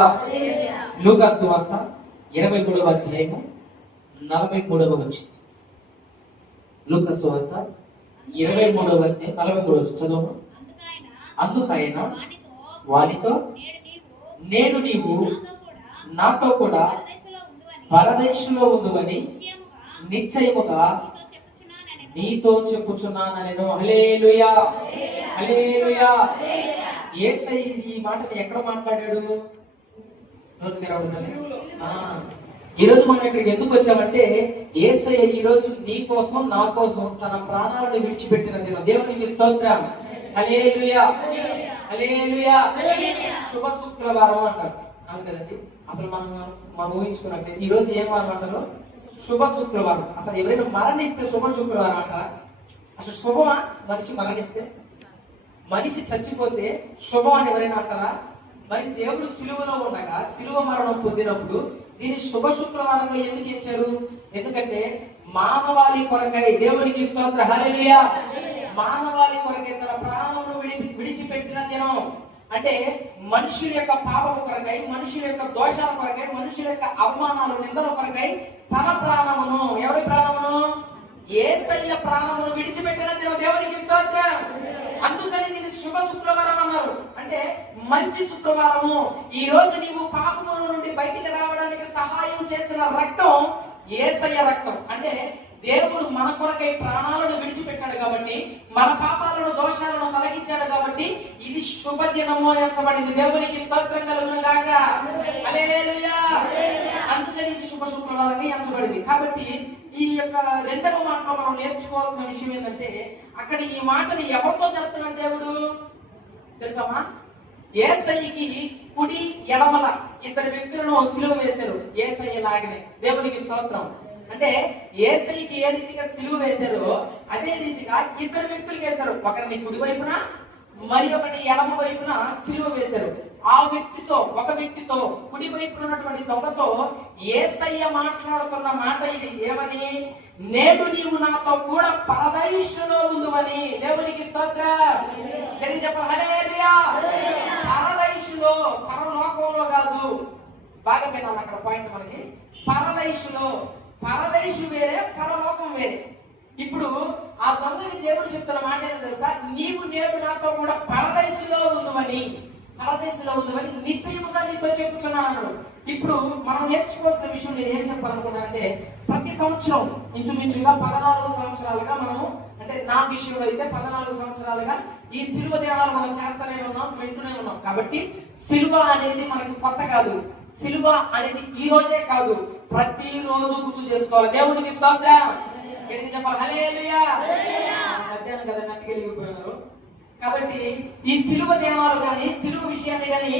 హల్లెలూయా. లూకా సువార్త 23వ అధ్యాయము 43వ వచనం. లూకా సువార్త 23వ అధ్యాయం 43వ వచనం చదవండి. అందుకైన వానితో నేడు నీవు నాతో కూడా పరదేశంలో ఉందువని నిశ్చయముగా నీతో చెప్పుచున్నాను. హల్లెలూయా, హల్లెలూయా. యేసయ్య ఈ మాటను ఎక్కడ మాట్లాడాడు? ఈ రోజు మనం ఇక్కడికి ఎందుకు వచ్చామంటే, యేసయ్య ఈ రోజు నీ కోసం నా కోసం తన ప్రాణాలను విడిచిపెట్టిన దినం. దేవునికి స్తోత్రం. హల్లెలూయా, హల్లెలూయా. శుభ శుక్రవారం అంటారు, అవును కదండి. అసలు మనం ఊహించుకున్నట్టే ఈ రోజు ఏం వారం అంటారు? శుభ శుక్రవారం. అసలు ఎవరైనా మరణిస్తే శుభ శుక్రవారం అంటారా? అసలు శుభమా? మనిషి మరణిస్తే, మనిషి చచ్చిపోతే శుభం అని ఎవరైనా అంటారా? మరి దేవుడు సిలువలో ఉండగా సిలువ మరణం పొందినప్పుడు దీన్ని శుభ శుక్రవారంగా ఎందుకు ఇచ్చారు? ఎందుకంటే మానవాళి కొరకై, దేవునికి స్తోత్రం, హల్లెలూయా, మానవాళి కొరకై తన ప్రాణమును విడిచిపెట్టిన దినం. అంటే మనుషుల యొక్క పాపము కొరకై, మనుషుల యొక్క దోషాల కొరకై, మనుషుల యొక్క అవమానాలు నిందల కొరకై తన ప్రాణమును, ఎవరి ప్రాణమును? యేసయ్య ప్రాణమును విడిచిపెట్టిన దినం. దేవునికి స్తోత్రం. అందుకని దీన్ని శుభ శుక్రవారం అన్నారు. అంటే మంచి శుక్రవారము. ఈ రోజు నీవు పాపముల నుండి బయటికి రావడానికి సహాయం చేసిన రక్తం యేసయ్య రక్తం. అంటే దేవుడు మన కొరకై ప్రాణాలను విడిచిపెట్టాడు కాబట్టి, మన పాపాలను దోషాలను తొలగించాడు కాబట్టి ఇది శుభదినము ఎంచబడింది. దేవునికి స్తోత్రం కలుగును గాక. హల్లెలూయా. అందుకని ఇది శుభ శుక్రవారంగా ఎంచబడింది. కాబట్టి ఈ యొక్క రెండవ మాటలో మనం నేర్చుకోవాల్సిన విషయం ఏంటంటే, అక్కడ ఈ మాటని ఎవరితో చెప్తున్నాడు దేవుడు తెలుసమ్మా? యేసయ్యకి కుడి ఎడమల ఇద్దరు వ్యక్తులను సిలువ వేశారు, యేసయ్య లాగానే. దేవునికి స్తోత్రం. అంటే యేసయ్యకి ఏ రీతిగా సిలువ వేశారో అదే రీతిగా ఇద్దరు వ్యక్తులకు వేశారు. ఒకరిని కుడి వైపున మరి ఒకటి ఎడమ వైపున సిలువ వేశారు. ఆ వ్యక్తితో, ఒక వ్యక్తితో, కుడి వైపున ఉన్నటువంటి దొంగతో యేసయ్య మాట్లాడుతున్న మాట ఇది. ఏమని? నేడు నీవు నాతో కూడా పరదేశంలో ఉందువని. దేవునికి స్తోత్రం. చెప్పాలి, హల్లెలూయా. పరదేశంలో, పరలోకంలో కాదు. బాగా వినాలి అక్కడ పాయింట్ మనకి. పరదేశంలో, పరదేశం వేరే, పరలోకం వేరే. ఇప్పుడు ఆ దొంగకి దేవుడు చెప్తున్న మాట ఏంటో తెలుసా? నీవు నేడు నాతో కూడా పరదేశంలో ఉందువని, పరదేశంలో ఉందని నిశ్చయముగా నీతో చెప్పుచున్నాను. ఇప్పుడు మనం నేర్చుకోవాల్సిన విషయం నేను ఏం చెప్పాలనుకున్నానంటే, ప్రతి సంవత్సరం ఇంచుమించుగా 14 సంవత్సరాలుగా మనము, అంటే నా విషయంలో అయితే 14 సంవత్సరాలుగా ఈ సిలువ ధ్యానాలు మనం చేస్తూనే ఉన్నాం, వింటూనే ఉన్నాం. కాబట్టి సిలువ అనేది మనకి కొత్త కాదు. సిలువ అనేది ఈ రోజే కాదు, ప్రతిరోజు గుర్తు చేసుకోవాలి. దేవునికి స్తోత్రం. చెప్పాలి, హల్లెలూయా. మధ్యాహ్నం కదా నదికెళ్ళిపోయినారు. కాబట్టి ఈ సిలువ ధ్యానాలు కానీ, సిలువ విషయాన్ని కానీ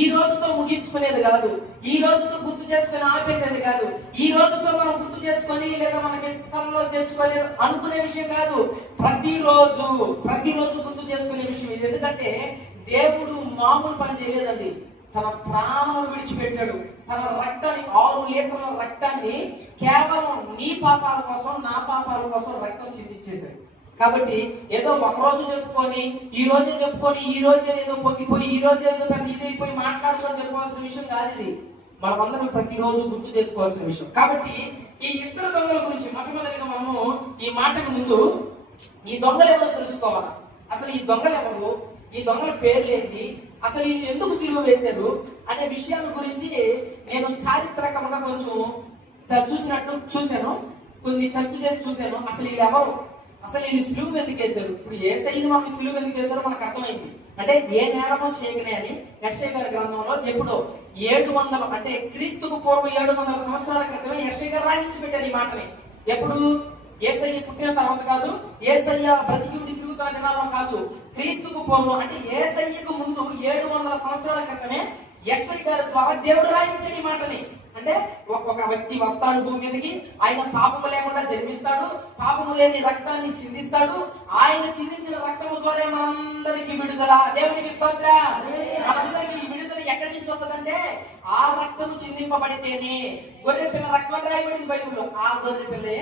ఈ రోజుతో ముగించుకునేది కాదు, ఈ రోజుతో గుర్తు చేసుకుని ఆపేసేది కాదు, ఈ రోజుతో మనం గుర్తు చేసుకొని లేదా మనకి తనలో తెచ్చుకొని అనుకునే విషయం కాదు. ప్రతిరోజు గుర్తు చేసుకునే విషయం ఇది. ఎందుకంటే దేవుడు మామూలు పని చేయలేదండి. తన ప్రాణమును విడిచిపెట్టాడు. తన రక్తాన్ని, 6 లీటర్ల రక్తాన్ని కేవలం నీ పాపాల కోసం, నా పాపాల కోసం రక్తం చిందించేశాడు. కాబట్టి ఏదో ఒకరోజు చెప్పుకొని, ఈ రోజే చెప్పుకొని, ఈ రోజే ఏదో పొంగిపోయి, ఈ రోజే ఏదో పెద్ద ఇదైపోయి మాట్లాడుకొని చెప్పుకోవాల్సిన విషయం కాదు ఇది. మనమందరం ప్రతిరోజు గుర్తు చేసుకోవాల్సిన విషయం. కాబట్టి ఈ ఇద్దరు దొంగల గురించి మొట్టమొదటిగా మనము ఈ మాటకు ముందు ఈ దొంగలు ఎవరో తెలుసుకోవాలి. అసలు ఈ దొంగలు ఎవరు, ఈ దొంగల పేర్లు ఏంటి, అసలు ఇది ఎందుకు సిలువ వేశారు అనే విషయాల గురించి నేను చారిత్రకంగా కొంచెం చూశాను, కొన్ని చర్చ చేసి చూశాను. అసలు ఇది ఎవరు, అసలు వీళ్ళు సిలువ ఎందుకు వేశారు? ఇప్పుడు యేసయ్యని మనం సిలువ ఎందుకు వేశారో మనకు అర్థమైంది. అంటే ఏ నేరమో చేయకనే అని యెషయా గారి గ్రంథంలో ఎప్పుడో 700, అంటే క్రీస్తుకు పూర్వం 700 సంవత్సరాల క్రితమే యెషయా గారు రాయించి పెట్టారు ఈ మాటని. ఎప్పుడు? యేసయ్య పుట్టిన తర్వాత కాదు, యేసయ్య బ్రతికి తిరుగుతున్న దినాల్లో కాదు, క్రీస్తుకు పూర్వం, అంటే యేసయ్యకు ముందు 700 సంవత్సరాల క్రితమే యెషయా గారి ద్వారా దేవుడు రాయించాడు ఈ మాటని. అంటే ఒక వ్యక్తి వస్తాడు భూమి మీదకి, ఆయన పాపము లేకుండా జన్మిస్తాడు, పాపము లేని రక్తాన్ని చిందిస్తాడు, ఆయన చిందించిన రక్తము ద్వారా మనందరికి విడుదల. దేవునికి స్తోత్రం. మనందరికి విడుదల ఎక్కడి నుంచి వస్తుందంటే, ఆ రక్తము చిందింపబడితేనే. గొర్రె పిల్ల రక్తం రాయబడింది బైబిల్లో, ఆ గొర్రె పిల్లే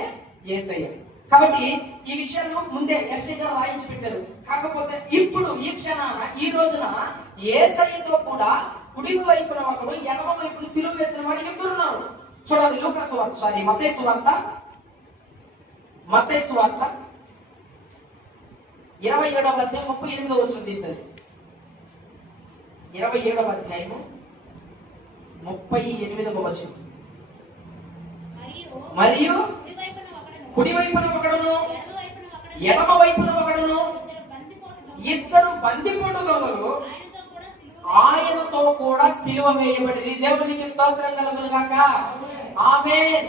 యేసయ్య. కాబట్టి ఈ విషయాన్ని ముందే యెషయా గారు రాయించి పెట్టారు. కాకపోతే ఇప్పుడు ఈ క్షణాన, ఈ రోజున యేసయ్యతో కూడా కుడి వైపున ఒకడు, ఎడమ వైపున సిలువ వేసిన వాడు ఇద్దరున్నారు. చూడండి లూకా సువార్త, మత్తయి సువార్త 27వ అధ్యాయం 38వ వచనం తీద్దాం. 27వ అధ్యాయము 38వ వచనం. మరియు కుడి వైపున ఒకడును, ఎడమ వైపున ఒకడును, ఇద్దరు బందిపోటు దొంగలు ఆయనతో కూడా సిలువ వేయబడి. దేవునికి స్తోత్రం కలుగును గాక. ఆమేన్.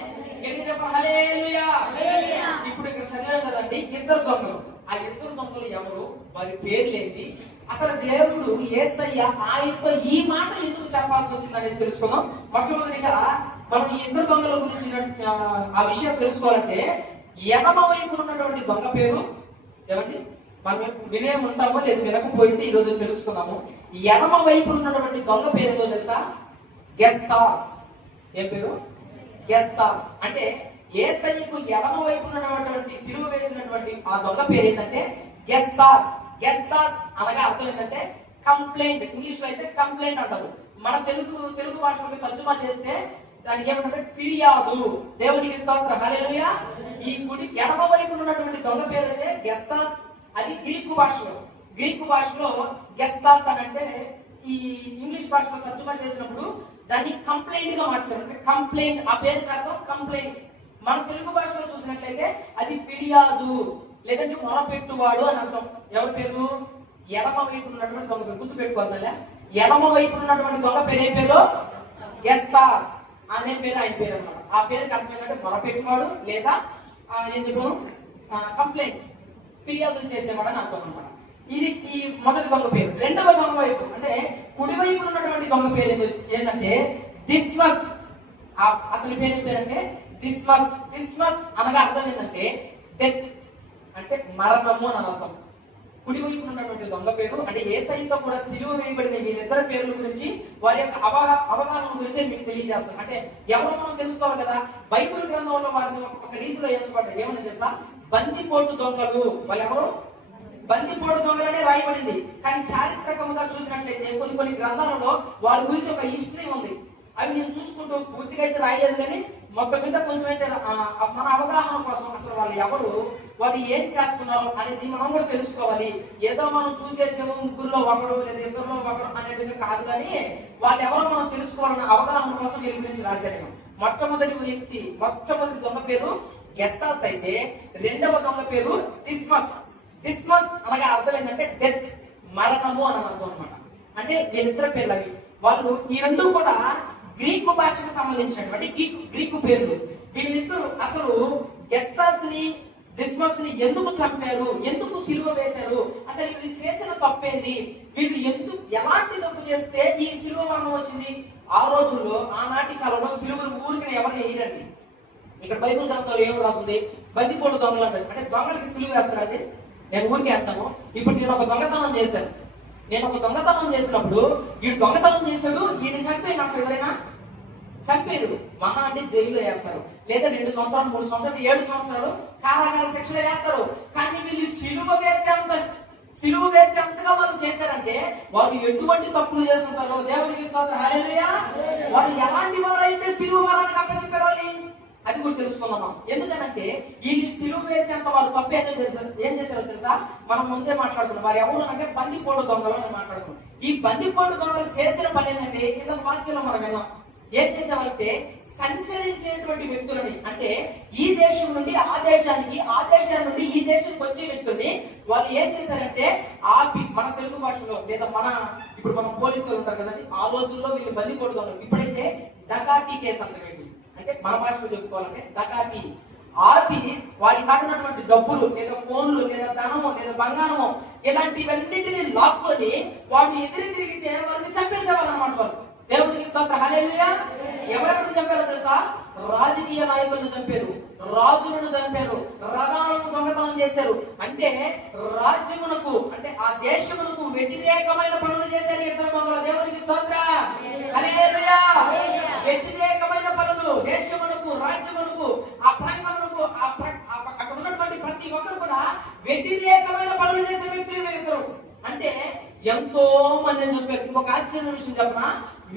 హల్లెలూయా. ఇప్పుడు ఇక్కడ చదివాం కదండి, ఇద్దరు దొంగలు. ఆ ఇద్దరు దొంగలు ఎవరు, వారి పేర్లేంటి, అసలు దేవుడు యేసయ్య ఆయనతో ఈ మాట ఎందుకు చెప్పాల్సి వచ్చిందని తెలుసుకున్నాం. మొట్టమొదటిగా మనం ఈ ఇద్దరు దొంగల గురించి ఆ విషయం తెలుసుకోవాలంటే, ఎడమ వైపు ఉన్నటువంటి దొంగ పేరు ఏమండి, మనం వినే ఉంటామో లేదు వినకపోయింటే ఈరోజు తెలుసుకున్నాము. ఎడమ వైపు ఉన్నటువంటి దొంగ పేరు ఏదో తెలుసా? గెస్తాస్. ఏం పేరు? గెస్తాస్. అంటే యేసయ్యకు ఎడమ వైపు ఉన్నటువంటి సిలువ వేసినటువంటి ఆ దొంగ పేరు ఏంటంటే గెస్తాస్. గెస్తాస్ అనగా అర్థం ఏంటంటే కంప్లైంట్. ఇంగ్లీష్ లో అయితే కంప్లైంట్ అంటారు. మన తెలుగు భాషలోకి తర్జుమా చేస్తే దానికి ఏమంటే ఫిర్యాదు. దేవునికి స్తోత్రం. హల్లెలూయా. ఈ గుడి ఎడమ వైపు ఉన్నటువంటి దొంగ పేరు అయితే గెస్తాస్. అది గ్రీకు భాషలో గెస్తాస్ అని అంటే, ఈ ఇంగ్లీష్ భాషలో తర్జుమా చేసినప్పుడు దాన్ని కంప్లైంట్ గా మార్చారు. అంటే కంప్లైంట్, ఆ పేరు కారణం కంప్లైంట్. మన తెలుగు భాషలో చూసినట్లయితే అది ఫిర్యాదు లేదంటే మొరపెట్టువాడు అని అర్థం. ఎవరి పేరు? ఎడమ వైపు ఉన్నటువంటి దొంగ పేరు. గుర్తు పెట్టుకోవాలి. ఎడమ వైపు ఉన్నటువంటి దొంగ పేరు ఏ పేరు? గెస్తాస్ అనే పేరు ఆయన పేరు అన్నమాట. ఆ పేరుకి అర్థం ఏంటంటే మొరపెట్టువాడు లేదా ఏం చెప్పాను, కంప్లైంట్, ఫిర్యాదులు చేసేవాడు అని అర్థం అనమాట. ఇది ఈ మొదటి దొంగ పేరు. రెండవ దొంగ వైపు అంటే కుడి వైపు ఉన్నటువంటి దొంగ పేరు ఏంటంటే దిస్మస్. అతని పేరు అంటే దిస్మస్. దిస్మస్ అనగా అర్థం ఏంటంటే డెత్, అంటే మరణము అని అర్థం. కుడి వైపు ఉన్నటువంటి దొంగ పేరు అంటే యేసయ్యతో కూడా సిలువ వేయబడిన వీళ్ళిద్దరి పేర్ల గురించి, వారి యొక్క అవగాహన గురించి మీకు తెలియజేస్తాను. అంటే ఎవరో మనం తెలుసుకోవాలి కదా. బైబిల్ గ్రంథంలో వారిని ఒక రీతిలో ఎంచబడ్డారు. ఏమని తెలుసా? బందిపోటు దొంగలు. వాళ్ళు ఎవరు? బందిపోటు దొంగలనే రాయబడింది. కానీ చారిత్రకంగా చూసినట్లయితే కొన్ని గ్రంథాలలో వారి గురించి ఒక హిస్టరీ ఉంది. అవి నేను చూసుకుంటూ పూర్తిగా అయితే రాయలేదు, కానీ మొత్తం మీద కొంచెం అయితే మన అవగాహన కోసం అసలు వాళ్ళు ఎవరు, వాళ్ళు ఏం చేస్తున్నారు అనేది మనం కూడా తెలుసుకోవాలి. ఏదో మనం చూసేసాము ముగ్గురులో ఒకడు లేదా ఇద్దరులో ఒకడు అనేది కాదు, కానీ వాళ్ళు ఎవరో మనం తెలుసుకోవాలన్న అవగాహన కోసం వీరి గురించి రాశాను. మొట్టమొదటి దొంగ పేరు గెస్తాస్ అయితే రెండవ దొంగ పేరు దిస్మస్. దిస్మస్ అనగా అర్థం ఏంటంటే డెత్, మరణము అని అర్థం అనమాట. అంటే వీళ్ళిద్దరు పేర్లు అవి. వాళ్ళు ఈ రెండు కూడా గ్రీకు భాషకు సంబంధించినటువంటి గ్రీకు పేర్లు. వీళ్ళిద్దరు అసలు గెస్తాస్ ని దిస్మస్ ని ఎందుకు చంపారు, ఎందుకు సిలువ వేశారు, అసలు ఇది చేసిన తప్పేంది, వీళ్ళు ఎలాంటి తప్పు చేస్తే ఈ సిలువ మరణం వచ్చింది. ఆ రోజుల్లో ఆనాటి కాలంలో సిలువలు ఊరికి ఎవరిని వేయరండి. ఇక్కడ బైబిల్ గ్రంథంలో ఏం రాస్తుంది? బందిపోటు దొంగలు అంటారు. అంటే దొంగలకి సిలువ వేస్తారండి. నేను ఊరికి అంటాను. ఇప్పుడు నేను ఒక దొంగతనం చేశాను. చేసినప్పుడు వీడు దొంగతనం చేశాడు, వీడిని చంపేయనప్పుడు ఎవరైనా చంపేరు. మహా అంటే జైల్లో వేస్తారు, లేదా 2 సంవత్సరాలు 3 సంవత్సరాలు 7 సంవత్సరాలు కారాగార శిక్షణ వేస్తారు. కానీ వీళ్ళు సిలువ వేసేంతగా వాళ్ళు చేశారంటే వారు ఎటువంటి తప్పులు చేస్తుంటారో దేవునికి స్తోత్రం. హల్లెలూయా. వారు ఎలాంటి వారు అయితే సిలువ మరణానికి అప్పచెప్పారు అది కూడా తెలుసుకున్నాం. ఎందుకనంటే వీళ్ళు సిలువ వేసేంత వాళ్ళు తప్పు ఏం చేశారో తెలుసా? మనం ముందే మాట్లాడుకున్నాం. వారు ఎవరు అంటే బందిపోటు దొంగలు అని మాట్లాడుకున్నాం. ఈ బందిపోటు దొంగలు చేసిన పని ఏంటంటే ఇతర వాక్యంలో మనం విన్నాం. ఏం చేసేవారంటే సంచరించేటువంటి వ్యక్తులని, అంటే ఈ దేశం నుండి ఆ దేశానికి, ఆ దేశం నుండి ఈ దేశానికి వచ్చే వ్యక్తుల్ని వాళ్ళు ఏం చేశారంటే ఆపి, మన తెలుగు భాషలో లేదా ఇప్పుడు మన పోలీసులు ఉంటారు కదండి, ఆ రోజుల్లో వీళ్ళు బందిపోటు దొంగలు. ఇప్పుడైతే డకాటీ కేసు అంటే మన భాషలో చెప్పుకోవాలంటే డకాటీ. ఆపి వారి కాటున్నటువంటి డబ్బులు లేదా ఫోన్లు లేదా ధనము లేదా బంగారము ఇలాంటివన్నిటిని లాక్కొని వాడు ఎదురు తిరిగితే వారిని చంపేసేవాళ్ళు అన్నమాట. వాళ్ళు దేవునికి స్తోత్రం. హల్లెలూయా. ఎవరెవరు చంపారో తెలుసా? రాజకీయ నాయకులను చంపారు, రాజులను చంపారు, రథాలను దొంగతనం చేశారు. అంటే రాజ్యమునకు, అంటే ఆ దేశమునకు వ్యతిరేకమైన పనులు చేశారు ఇద్దరు దొంగలు. దేవునికి స్తోత్రం. హల్లెలూయా. వ్యతిరేకమైన పనులు దేశమునకు, రాజ్యమునకు, ఆ ప్రాంగణమునకు, అక్కడ ఉన్నటువంటి ప్రతి ఒక్కరు కూడా వ్యతిరేకమైన పనులు చేసే వ్యక్తులు ఇద్దరు. అంటే ఎంతో మంది చంపారు. ఇంకొక ఆశ్చర్య విషయం చెప్పనా?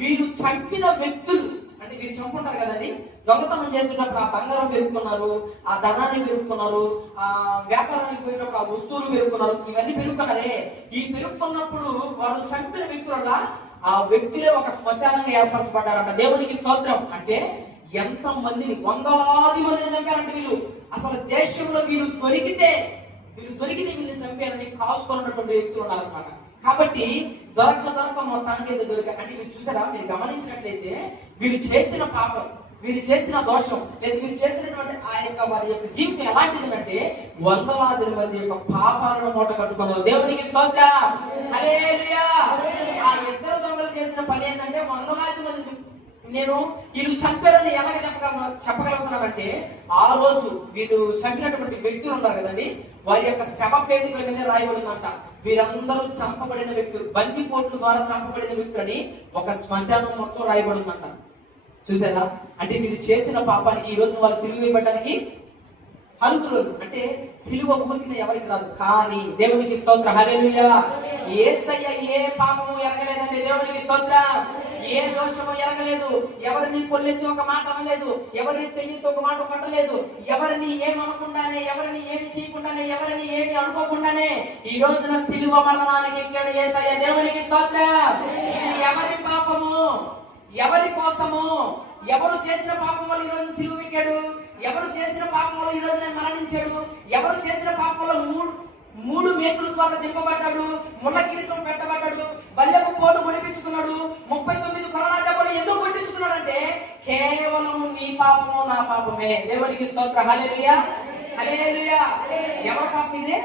వీరు చంపిన వ్యక్తులు అంటే వీరు చంపుకుంటారు కదండి. దొంగతనం చేసేటప్పుడు ఆ బంగారం పెరుక్కున్నారు, ఆ ధనాన్ని పెరుక్కున్నారు, ఆ వ్యాపారానికి పోయినప్పుడు ఆ వస్తువులు పెరుక్కున్నారు, ఇవన్నీ పెరుక్కున్నారే. ఈ పెరుక్కున్నప్పుడు వారు చంపిన వ్యక్తుల ఆ వ్యక్తులే ఒక శ్మశానంగా ఏర్పరచబడ్డారంట. దేవునికి స్తోత్రం. అంటే ఎంత మందిని, వందలాది మందిని చంపారంటే వీళ్ళు. అసలు దేశంలో వీళ్ళు దొరికితే వీళ్ళు చంపారని కాల్చుకున్నటువంటి వ్యక్తులు ఉన్నారనమాట. కాబట్టి దొరక మొత్తానికి ఏదో దొరిక అంటే మీరు చూసారా, మీరు గమనించినట్లయితే వీరు చేసిన పాపం, వీరు చేసిన దోషం, లేదా వీరు చేసినటువంటి ఆ యొక్క వారి యొక్క జీవితం ఎలాంటిదంటే వందలాది మంది యొక్క పాపాలను మూట కట్టుకున్నారు. దేవునికి స్తోత్రం. హల్లెలూయా. ఆ ఇద్దరు దొంగలు చేసిన పని ఏంటంటే వందలాది మంది నేను వీళ్ళు చంపారని ఎలాగ చెప్పగలుగుతున్నానంటే ఆ రోజు వీళ్ళు చంపినటువంటి వ్యక్తులు ఉన్నారు కదండి, వారి యొక్క శవ పేటికల మీద రాయబడిందంట వీరందరూ చంపబడిన వ్యక్తులు, బందిపోట్ల ద్వారా చంపబడిన వ్యక్తులని ఒక శ్మశానం మొత్తం రాయబడిందంట. చూసారా, అంటే మీరు చేసిన పాపానికి ఈ రోజు వాళ్ళు సిలువ వేయబడడానికి అర్హులు. అంటే సిలువ ఊరికిన ఎవరికి రాదు, కానీ దేవునికి స్తోత్రం. హల్లెలూయా. యేసయ్య ఏ పాపము ఎరగలేదండి. దేవునికి స్తోత్రం. ఏ దోషము ఎరగలేదు, ఎవరిని కొల్లెత్తి ఒక మాట అనలేదు, ఎవరిని చెయ్యితో ఒక మాట పట్టలేదు, ఎవరిని ఏమనకుండానే, ఎవరిని ఏమి చేయకుండానే, ఎవరిని ఏమి అనుకోకుండానే ఈ రోజున సిలువ మరణానికి ఎక్కాడు యేసయ్య. దేవునికి స్తోత్రం. ఇది ఎవరి పాపము, ఎవరి కోసము, ఎవరు చేసిన పాపం వల్ల ఈ రోజు సిలువ ఎక్కాడు, ఎవరు చేసిన పాపం వల్ల ఈ రోజు మరణించాడు, ఎవరు చేసిన పాపం వల్ల మూడు మేకుల ద్వారా దింపబడ్డాడు, ముళ్ళ కిరీటం పెట్టబడ్డాడు, బల్లెపు పోటు పొడిపించుకున్నాడు, 39 కొరడా దెబ్బలు ఎందుకు కొట్టించుకున్నాడు అంటే కేవలం నీ పాపము నా పాపమే. దేవునికి స్తోత్రం. హల్లెలూయా. హల్లెలూయా. ఎవరి పాపం ఇదే?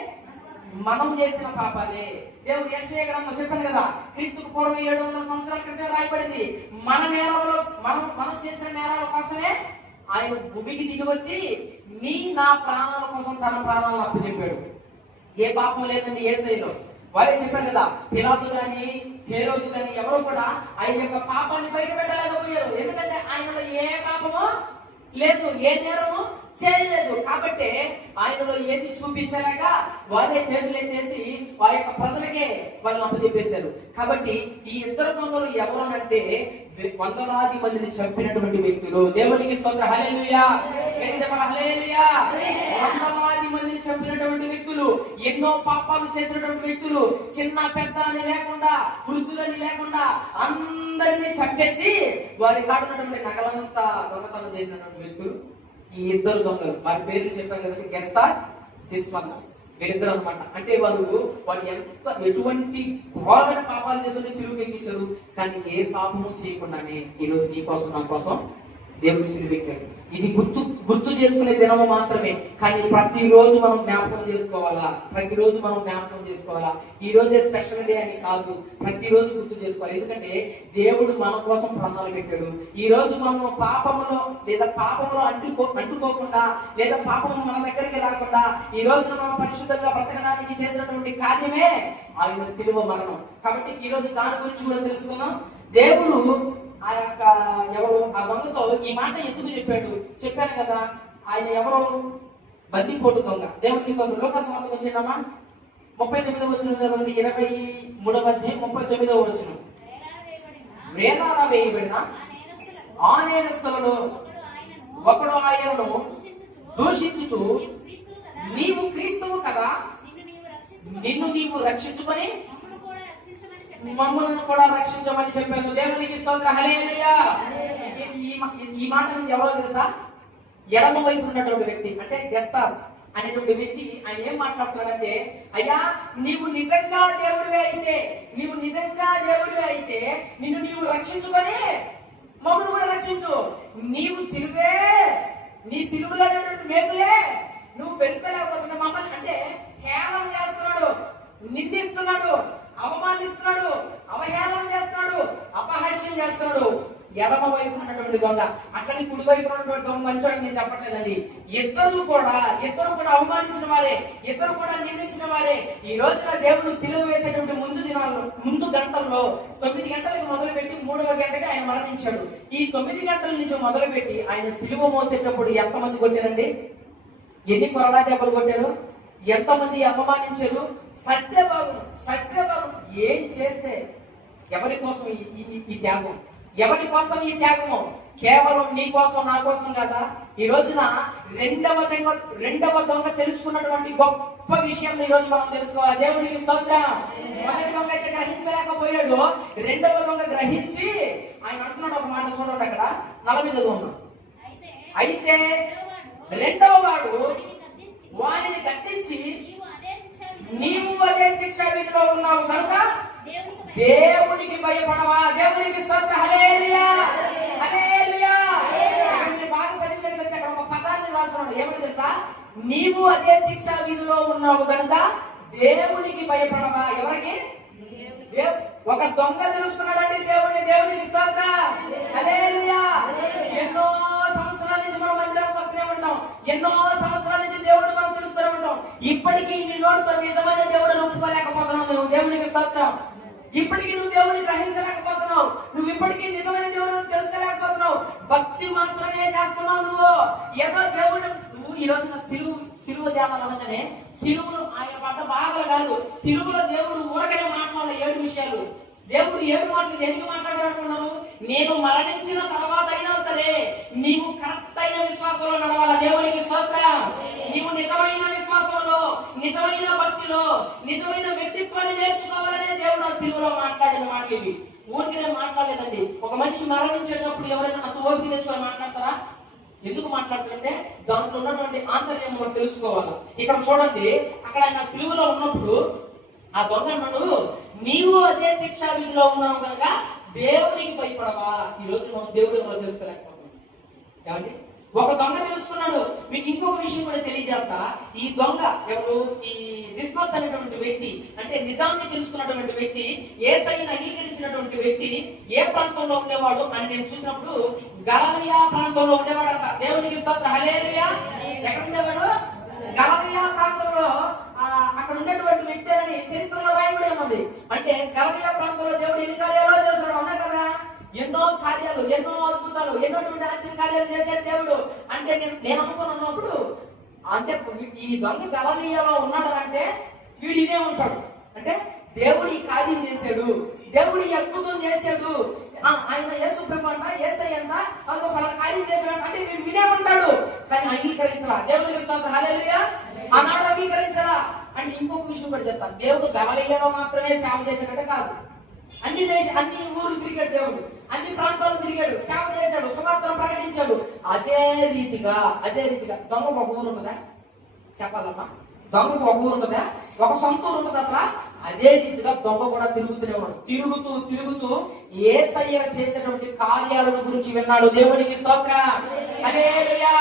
మనం చేసిన పాపాలే. దేవుడు యెషయా గ్రంథంలో చెప్పాను కదా, క్రీస్తుకు పూర్వం 700 సంవత్సరాల క్రితం రాయబడింది. మన నేరాలలో మనం చేసిన నేరాల కోసమే ఆయన భూమికి దిగి వచ్చి నా ప్రాణాల కోసం తన ప్రాణాలను అప్పచెప్పాడు. ఏ పాపం లేదండి యేసయ్యలో. వారే చెప్పారు కదా, పిలాతు గాని హేరోదు గాని ఎవరు కూడా ఆయన యొక్క పాపాన్ని బయట పెట్టలేకపోయారు. ఎందుకంటే ఆయనలో ఏ పాపము లేదు, ఏ నేరము చేయలేదు. కాబట్టి ఆయనలో ఏది చూపించలేక వారే చేతులు ఎత్తేసి వారి యొక్క ప్రజలకే వాళ్ళని అప్పచెప్పేశారు. కాబట్టి ఈ ఇద్దరు దొంగలు ఎవరనంటే వందలాది మందిని చంపినటువంటి వ్యక్తులు. దేవునికి స్తోత్రం. హల్లెలూయా. హల్లెలూయా. వందలాది మందిని చంపినటువంటి వ్యక్తులు, ఎన్నో పాపాలు చేసినటువంటి వ్యక్తులు, చిన్న పెద్ద అని లేకుండా, వృద్ధులని లేకుండా అందరినీ చంపేసి వారి కాడున్నటువంటి నగలంతా దొంగతనం చేసినటువంటి వ్యక్తులు ఈ ఇద్దరు దొంగలు. వారి పేర్లు చెప్పారు కదండి, గెస్తాస్, దిస్మస్. వీరిద్దరు అనమాట. అంటే వారు ఎటువంటి ఘోరమైన పాపాలు చేస్తుంటే సిలువకి ఎక్కించారు, కానీ ఏ పాపము చేయకుండానే ఈ రోజు నీ కోసం నా కోసం దేవుడు సిలువెక్కాడు. ఇది గుర్తు చేసుకునే దినము మాత్రమే, కానీ ప్రతిరోజు మనం జ్ఞాపకం చేసుకోవాలా, ప్రతిరోజు మనం జ్ఞాపకం చేసుకోవాలా. ఈ రోజే స్పెషల్ డే అని కాదు, ప్రతిరోజు గుర్తు చేసుకోవాలి. ఎందుకంటే దేవుడు మన కోసం ప్రాణాలు పెట్టాడు. ఈ రోజు మనం పాపములో లేదా పాపములో అంటుకోకుండా, లేదా పాపము మన దగ్గరికి రాకుండా ఈ రోజు మనం పరిశుద్ధంగా బ్రతకడానికి చేసినటువంటి కార్యమే ఆయన సిలువ మరణం. కాబట్టి ఈ రోజు దాని గురించి కూడా తెలుసుకున్నాం. దేవుడు ఆ యొక్క ఎవరు ఆ దొంగతో ఈ మాట ఎందుకు చెప్పాను కదా, ఆయన ఎవరు? బందిపోటు దొంగ. దేవునికి లోకసమర్థం వచ్చిందమ్మా 39వ వచనం చదవండి. 23వ అధ్యాయం 39వ వచనం. వేలాడ వేయబడిన ఆ నేరస్తులలో ఒకడు ఆయనను దూషించుచు, నీవు క్రీస్తువు కదా, నిన్ను నీవు రక్షించుకొని మమ్మల్ని కూడా రక్షించమని చెప్పాను. దేవునికి స్తోత్రం. హల్లెలూయా. ఈ మాట నుంచి ఎవరో తెలుసా? ఎడమ వైపు ఉన్నటువంటి వ్యక్తి, అంటే గెస్తాస్ అనేటువంటి వ్యక్తి. ఆయన ఏం మాట్లాడుతున్నాడంటే, అయ్యా నీవు నిజంగా దేవుడివే అయితే, నిన్ను నీవు రక్షించుకొని మమ్మల్ని కూడా రక్షించు. నీవు సిలువే, నీ సిలువలో మేకులే నువ్వు పెరుగుతలేకపోతున్నా మమ్మల్ని అంటే హేళన చేస్తున్నాడు, నిందిస్తున్నాడు, అవమానిస్తున్నాడు, అవహేళన చేస్తున్నాడు, అపహాస్యం చేస్తున్నాడు. ఎడమ వైపు ఉన్నటువంటి దొంగ, అట్లని కుడి వైపు ఉన్నటువంటి దొంగ మంచోడని నేను చెప్పట్లేదండి. ఇద్దరు కూడా అవమానించిన వారే, ఇద్దరు కూడా నిందించిన వారే. ఈ రోజున దేవుడు సిలువ వేసేటువంటి ముందు గంటల్లో 9 గంటలకు మొదలుపెట్టి 3వ గంటకి ఆయన మరణించాడు. ఈ 9 గంటల నుంచి మొదలుపెట్టి ఆయన సిలువ మోసేటప్పుడు ఎంతమంది కొట్టారండి? ఎన్ని కొరడా దెబ్బలు కొట్టారు? ఎంతమంది అవమానించారు? సత్యభాగం ఏం చేస్తే ఎవరి కోసం ఈ త్యాగం? ఎవరి కోసం ఈ త్యాగము? కేవలం నీ కోసం నా కోసం కదా. ఈ రోజున రెండవ దొంగ తెలుసుకున్నటువంటి గొప్ప విషయం ఈ రోజు మనం తెలుసుకోవాలి. దేవునికి స్తోత్రం. మొదటి దొంగ అయితే గ్రహించలేకపోయాడు, రెండవ దొంగ గ్రహించి ఆయన అంటున్నాడు ఒక మాట, చూడండి అక్కడ 40వ ఉన్నాం. అయితే రెండవ వాడు వారిని గద్దించి, నీవు అదే శిక్షా విధిలో ఉన్నావు కనుక దేవునికి భయపడవా? దేవునికి స్తోత్రం. హల్లెలూయా, హల్లెలూయా. మీరు బాగా చదివినట్లయితే అక్కడ ఒక పదాన్ని రాస్తున్నాడు. ఏమని తెలుసా? నీవు అదే శిక్షా విధిలో ఉన్నావు కనుక దేవునికి భయపడవా? ఎవరికి? ఒక దొంగ తెలుసుకున్నాడండి దేవునికి స్తోత్రం. హల్లెలూయా. ఎన్నో సంవత్సరాల నుంచి మనం మందిరానికి వస్తూనే ఉంటాం, ఎన్నో సంవత్సరాల నుంచి దేవుడిని మనం తెలుస్తూనే ఉంటాం. ఇప్పటికీ నీ నోటితో నిజమైన దేవుడిని ఒప్పుకోలేకపోతున్నావు నువ్వు. దేవునికి స్తోత్రం. ఇప్పటికీ నువ్వు దేవుడిని గ్రహించలేకపోతున్నావు, నువ్వు ఇప్పటికీ నిజమైన దేవుడిని తెలుసుకోలేకపోతున్నావు. భక్తి మాత్రమే చేస్తున్నావు నువ్వు. ఏదో దేవుడు నువ్వు ఈ రోజున సిలువ ధ్యానాలు అనగానే సిలువలు ఆయన పడ్డ బాధలు కాదు, సిలువలో దేవుడు ఊరకనే మాట్లాడే 7 విషయాలు. దేవుడు 7 మాటలు దేనికి మాట్లాడాలనుకున్నావు? నేను మరణించిన తర్వాత అయినా సరే నీవు కరెక్ట్ అయిన విశ్వాసంలో నడవాల. దేవునికి స్తోత్రం. నీవు నిజమైన విశ్వాసంలో, నిజమైన భక్తిలో, నిజమైన వ్యక్తిత్వాన్ని నేర్చుకోవాలనే దేవుడు ఆ సిలువలో మాట్లాడిన మాటలు ఇవి. ఊరికినే మాట్లాడలేదండి. ఒక మనిషి మరణించేటప్పుడు ఎవరైనా అంత ఓపిక తెచ్చుకొని మాట్లాడతారా? ఎందుకు మాట్లాడుతుంటే దాంట్లో ఉన్నటువంటి ఆంతర్యం మనం తెలుసుకోవాలి. ఇక్కడ చూడండి, అక్కడ ఆయన సిలువలో ఉన్నప్పుడు ఆ దొంగ అన్నాడు, నీవు అదే శిక్షా విధిలో ఉన్నావు కనుక దేవునికి భయపడవా? ఈ రోజు మనం దేవుడు ఎవరో తెలుసుకోలేకపోతున్నాం. ఏమండి? ఒక దొంగ తెలుసుకున్నాడు. మీకు ఇంకొక విషయం కూడా తెలియజేస్తా. ఈ దొంగ ఎవరు? ఈ డిస్మస్ అనేటువంటి వ్యక్తి, అంటే నిజాన్ని తెలుసుకున్నటువంటి వ్యక్తి, యేసయ్యను అంగీకరించినటువంటి వ్యక్తి ఏ ప్రాంతంలో ఉండేవాడు అని నేను చూసినప్పుడు గలలియా ప్రాంతంలో ఉండేవాడంట. దేవునికి స్తోత్రం. హల్లెలూయా. ఎక్కడ ఉండేవాడు? గలలియా ప్రాంతంలో. అక్కడ ఉన్నటువంటి వ్యక్తి అని చరిత్రలో రాయబడి ఉన్నది. అంటే గలలియా ప్రాంతంలో దేవుడు ఎన్ని కార్యాలు చేస్తున్నాడు అవునా కదా? ఎన్నో కార్యాలు, ఎన్నో అద్భుతాలు, ఎన్నోటువంటి ఆశ్చర్య కార్యాలు చేశాడు దేవుడు. అంటే నేను అనుకున్నప్పుడు, అంటే ఈ దొంగ గలలియాలో ఉన్నాడంటే వీడు ఇదే ఉంటాడు. అంటే దేవుడు ఈ కార్యం చేశాడు, దేవుడు ఈ అద్భుతం చేశాడు, ఆయన యేసు ప్రభు అంట, యేసయ్య అంట, పలానా కార్యం చేశాడు అంటే వీడు వినే ఉంటాడు. కానీ అంగీకరించరా? దేవునికి స్తోత్రం. హల్లెలూయా. ఆనాడు అంగీకరించరా? అంటే ఇంకొక విషయం కూడా చెప్తాను. దేవుడు గలలియాలో మాత్రమే సేవ చేశాడంటే కాదు, అన్ని ఊర్లు తిరిగాడు దేవుడు, అన్ని ప్రాంతాలు తిరిగాడు, సేవ చేశాడు, సువార్తను ప్రకటించాడు. అదే రీతిగా దొంగకు ఒక ఊరు ఉంటుందా? చెప్పాలమ్మా, దొంగకు ఒక ఊరు ఉంటుందా? ఒక సొంత ఊరు ఉంటుంది అసలు? అదే రీతిగా దొంగ కూడా తిరుగుతూనే ఉన్నాడు. తిరుగుతూ యేసయ్య చేసేటువంటి కార్యాలను గురించి విన్నాడు. దేవునికి స్తోత్రం. హల్లెలూయా.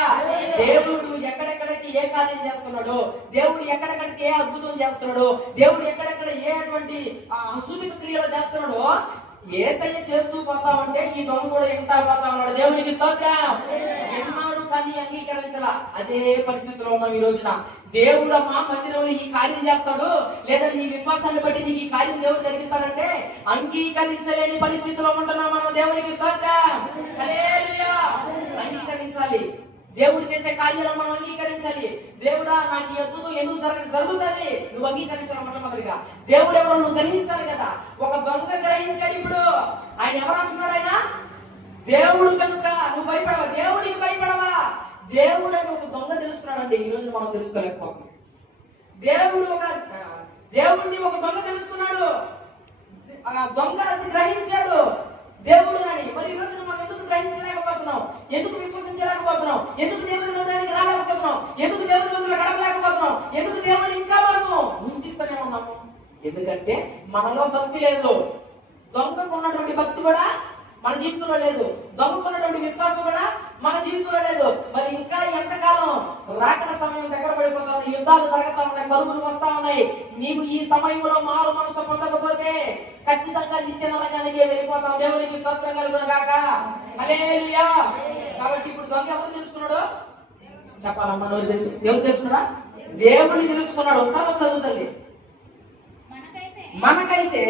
దేవుడు ఎక్కడెక్కడికి ఏ కార్యం చేస్తున్నాడో, దేవుడు ఎక్కడెక్కడికి ఏ అద్భుతం చేస్తున్నాడో, దేవుడు ఎక్కడెక్కడ ఏ అటువంటి సూచక క్రియలు చేస్తున్నాడో యేసయ్య చేస్తూ పోతా ఉంటే ఈ దొంగ కూడా వింటా పోతా ఉన్నాడు. దేవునికి స్తోత్రం. విన్నాడు కానీ అంగీకరించలా. అదే పరిస్థితిలో ఉన్నాం ఈ రోజున. దేవుడు మా మందిరంలో ఈ కార్యం చేస్తాడు, లేదా నీ విశ్వాసాన్ని బట్టి నీకు ఈ కార్యం దేవుడు జరిగిస్తాడంటే అంగీకరించలేని పరిస్థితిలో ఉంటున్నాం మనం. దేవునికి స్తోత్రం. హల్లెలూయా. అంగీకరించాలి. దేవుడు చేసే కార్యాలను మనం అంగీకరించాలి. దేవుడా నాకు ఈ అద్భుతం ఎందుకు జరుగుతుంది? నువ్వు అంగీకరించాలి. మొట్టమొదటిగా దేవుడు ఎవరో నువ్వు గ్రహించాలి కదా. ఒక దొంగ గ్రహించాడు. ఇప్పుడు ఆయన ఎవరు అంటున్నాడు? ఆయన దేవుడు కనుక నువ్వు భయపడవా? దేవుడికి భయపడవా? దేవుడు అని ఒక దొంగ తెలుసుకున్నాడండి. ఈ రోజు మనం తెలుసుకోలేకపోతున్నాం. దేవుడిని ఒక దొంగ తెలుసుకున్నాడు. దొంగ అది గ్రహించాడు దేవుడు అని. మరి ఈ రోజు మనం ఎందుకు గ్రహించలేకపోతున్నాం? ఎందుకు విశ్వసించలేకపోతున్నాం? ఎందుకు దేవుని మందిరానికి రాలేకపోతున్నాం? ఎందుకు దేవుని మందిరంలో గడపలేకపోతున్నాం? ఎందుకు దేవుని ఇంకా మనము హింసిస్తూనే ఉన్నాము? ఎందుకంటే మనలో భక్తి లేదు. దొంగకు ఉన్నటువంటి భక్తి కూడా మన జీవితంలో లేదు. దొంగకున్నటువంటి విశ్వాసం కూడా మన జీవితంలో లేదు. మరి ఇంకా ఎంతకాలం? రాకడ సమయం దగ్గర పడిపోతా ఉన్నాయి, యుద్ధాలు జరుగుతా ఉన్నాయి, కరువులు వస్తా ఉన్నాయి. నీవు ఈ సమయంలో మారు మనసు పొందకపోతే ఖచ్చితంగా నిత్య నరకానికి వెళ్ళిపోతాం. దేవునికి స్తోత్రం కలుగును గాక. హల్లెలూయా. కాబట్టి ఇప్పుడు దొంగ ఎవరు తెలుసుకున్నాడు? చెప్పాలమ్మా, ఎవరు తెలుసుకున్నాడా? దేవుడిని తెలుసుకున్నాడు. తర్వాత చదువుతుంది. మనకైతే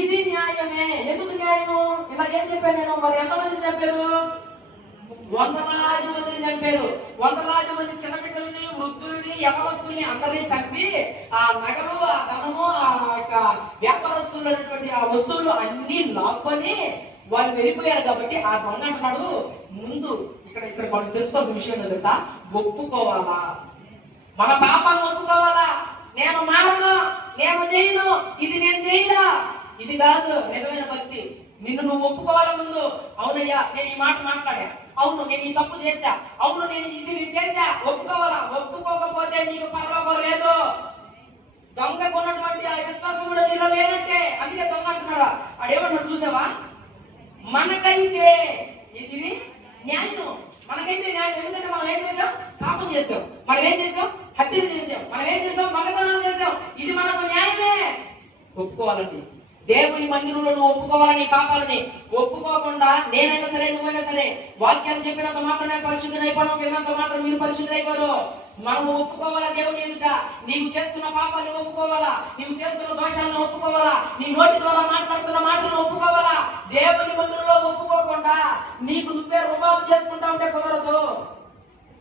ఇది న్యాయమే. ఎందుకు న్యాయము? ఇలాగేం చెప్పాను నేను? మరి ఎంతమందిని చంపారు? 100 మందిని చంపారు. 100 మంది చిన్నపిల్లల్ని, వృద్ధుల్ని, యవనస్తుల్ని అందరినీ చంపి ఆ నగలు, ఆ ధనము, ఆ యొక్క వ్యాపారస్తులు అనేటువంటి ఆ వస్తువులు అన్ని లాక్కొని వాళ్ళు వెళ్ళిపోయారు కాబట్టి ఆ దొంగ అంటున్నాడు, ముందు ఇక్కడ ఇక్కడ మనం తెలుసుకోవాల్సిన విషయం ఏంటో తెలుసా? ఒప్పుకోవాలా, మన పాపాలను ఒప్పుకోవాలా. నేను మారను, నేను చేయను, ఇది నేను చేయలా, ఇది కాదు నిజమైన భక్తి. నిన్ను నువ్వు ఒప్పుకోవాలా ముందు. అవునయ్యా నేను ఈ మాట మాట్లాడా, అవును నేను ఈ తప్పు చేశా, అవును నేను ఇది చేశా, ఒప్పుకోవాలా. ఒప్పుకోకపోతే నీకు పరలోకం లేదు. దొంగకు ఉన్నటువంటి ఆ విశ్వాసం కూడా నీలో లేనట్టే. అందుకే దొంగ అంటున్నాడా, అడేమన్నాడు చూసావా? మనకైతే ఇది న్యాయం, మనకైతే న్యాయం. ఎందుకంటే మనం ఏం చేసాం? పాపం చేసాం. మనం ఏం చేసాం? హత్యలు చేసాం. మనం ఏం చేసాం? మగతనాలు చేసాం. ఇది మనకు న్యాయమే. ఒప్పుకోవాలండి. దేవుని మందిరంలో నువ్వు ఒప్పుకోవాలని పాపాలని. ఒప్పుకోకుండా నేనైనా సరే నువ్వైనా సరే వాక్యాలు చెప్పినంత మాత్రమే పరిశుద్ధులైపోవడం, విన్నంత మాత్రం మీరు పరిశుద్ధులైపోరు. మనము ఒప్పుకోవాలా దేవుని ఎదుట. నీవు చేస్తున్న పాపాన్ని ఒప్పుకోవాలా, నీవు చేస్తున్న దోషాలను ఒప్పుకోవాలా, నీ నోటి ద్వారా మాట్లాడుతున్న మాటలను ఒప్పుకోవాలా. దేవుని మందిరంలో ఒప్పుకోకుండా నీకు నువ్వే రుబాబు చేసుకుంటా ఉంటే కుదరదు.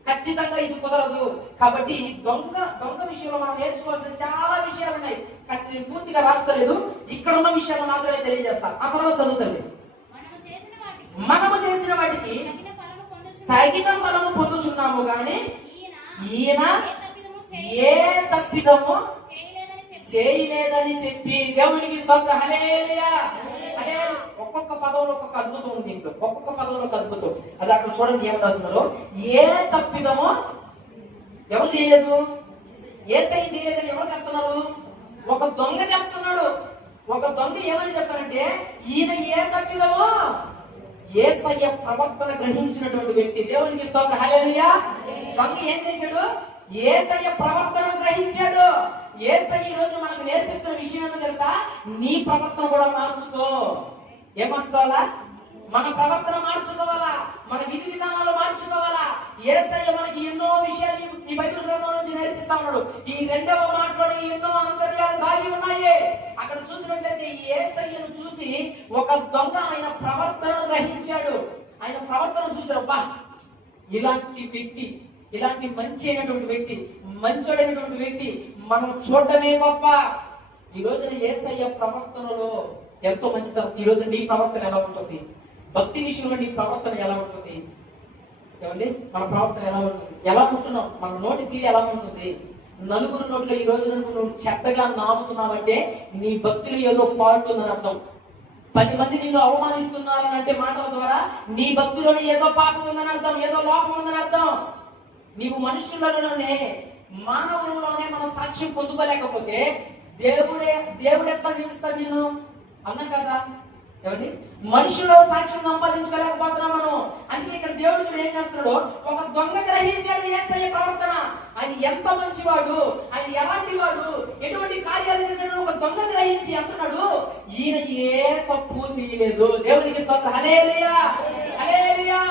ఖచ్చితంగా ఇది కుదరదు. కాబట్టి దొంగ విషయంలో మనం నేర్చుకోవాల్సిన చాలా విషయాలు ఉన్నాయి. నేను పూర్తిగా రాసుకోలేదు, ఇక్కడ ఉన్న విషయాలు మాత్రమే తెలియజేస్తా. ఆ తర్వాత చదువుతుంది. మనము చేసిన వాటికి తగిన ఫలము పొందుచున్నాము కానీ ఈయన ఏ తప్పిదము చేయలేదని చెప్పి. దేవునికి స్తోత్రం. హల్లెలూయా. ఒక్కొక్క పదంలో ఒక్కొక్క అద్భుతం ఉంది. ఇంట్లో ఒక్కొక్క పదంలో ఒక అద్భుతం. అది అక్కడ చూడండి ఏం రాస్తున్నారు. ఏ తప్పిదమో ఎవరు చేయలేదు, యేసయ్య చేయలేదని ఎవరు చెప్తున్నారు? ఒక దొంగ చెప్తున్నాడు. ఒక దొంగ ఏమని చెప్పారంటే, ఈయన ఏ తప్పిదమో యేసయ్య ప్రవర్తన గ్రహించినటువంటి వ్యక్తి. దేవునికి స్తోత్రం. హల్లెలూయా. దొంగ ఏం చేశాడు? యేసయ్య ప్రవర్తన గ్రహించాడు. యేసయ్య ఈ రోజు మనకు నేర్పిస్తున్న విషయం ఏంటో తెలుసా? నీ ప్రవర్తన కూడా మార్చుకో. ఏం మార్చుకోవాలా? మన ప్రవర్తన మార్చుకోవాలా, మన విధి విధానాలు మార్చుకోవాలా. యేసయ్య మనకి ఎన్నో విషయాలు ఈ బైబిల్ గ్రంథం నుంచి నేర్పిస్తా ఉన్నాడు. ఈ రెండవ మాటలో ఎన్నో అంతర్యాలు దాగి ఉన్నాయి. అక్కడ చూసినట్లయితే యేసయ్యను చూసి ఒక దొంగ ఆయన ప్రవర్తనను గ్రహించాడు. ఆయన ప్రవర్తన చూసారు, అబ్బా ఇలాంటి వ్యక్తి, ఇలాంటి మంచి అయినటువంటి వ్యక్తి, మంచోడైనటువంటి వ్యక్తి మనం చూడటమే గొప్ప. ఈ రోజున యేసయ్య ప్రవర్తనలో ఎంతో మంచితనం. ఈ రోజు నీ ప్రవర్తన ఎలా ఉంటుంది? భక్తి విషయంలో నీ ప్రవర్తన ఎలా ఉంటుంది? ఏమండి, మన ప్రవర్తన ఎలా ఉంటుంది? ఎలా ఉంటున్నాం? మన నోటి తీరు ఎలా ఉంటుంది? నలుగురు నోట్లో ఈ రోజు నువ్వు చెత్తగా నాముతున్నావంటే నీ భక్తిలో ఏదో ఫాల్ట్ ఉందని అర్థం. 10 మంది నిన్ను అవమానిస్తున్నారని అంటే మాటల ద్వారా నీ భక్తిలోనే ఏదో పాపం ఉందని అర్థం, ఏదో లోపం ఉందని అర్థం. నీవు మనుషులలోనే మానవులలోనే మనం సాక్ష్యం పొందుకోలేకపోతే దేవుడు ఎట్లా జీవిస్తాడు నిన్ను? అన్నా కదా. ఏమండి, మనుషులో సాక్ష్యం సంపాదించుకోలేకపోతున్నాం మనం. అందుకే ఇక్కడ దేవుడు ఏం చేస్తున్నాడు? ఒక దొంగ గ్రహించాడు యేసయ్య ప్రవర్తన. ఆయన ఎంత మంచివాడు, ఆయన ఎలాంటి వాడు, ఎటువంటి కార్యాలు చేశాడు ఒక దొంగ గ్రహించి అంటున్నాడు, ఈయన ఏ తప్పు చేయలేదు. దేవునికి స్తోత్రం. హల్లెలూయా. హల్లెలూయా.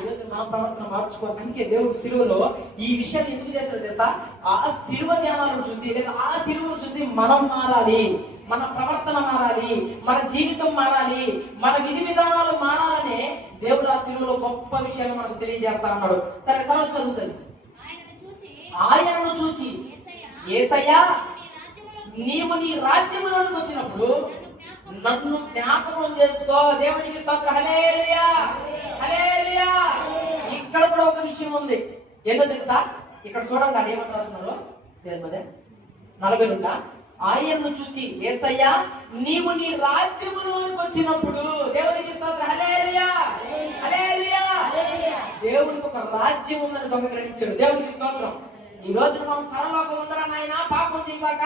ఈరోజు నా ప్రవర్తన మార్చుకోవాలి. అందుకే దేవుడు సిలువలో ఈ విషయాన్ని ఎందుకు చేశాడు తెలుసా? ఆ సిలువ ధ్యానాలను చూసి, లేదా ఆ సిలువను చూసి మనం మారాలి, మన ప్రవర్తన మారాలి, మన జీవితం మారాలి, మన విధి విధానాలు మారాలనే దేవుడు ఆ సిలువలో గొప్ప విషయాలు మనకు తెలియజేస్తా ఉన్నాడు. సరే, తర్వాత చదువుతుంది. ఆయనను చూచి యేసయ్యా నీవు నీ రాజ్యంలోకి వచ్చినప్పుడు నన్ను జ్ఞాపకం చేసుకో. దేవునికి స్తోత్రం. హల్లెలూయా. హల్లెలూయా. ఇక్కడ కూడా ఒక విషయం ఉంది. ఏంటో తెలుసా? ఇక్కడ చూడండి, అది ఏమని రాస్తున్నారు? 42 ఆయన్ను చూచి యేసయ్యా నీవు నీ రాజ్యములోనికి వచ్చినప్పుడు. దేవునికి స్తోత్రం. హల్లెలూయా. హల్లెలూయా. దేవునికి ఒక రాజ్యం ఉందని దొంగ గ్రహించాడు. దేవునికి స్తోత్రం. ఈ రోజు మనం పరలోకం ఉందరా నాయన పాపం చేయబాక,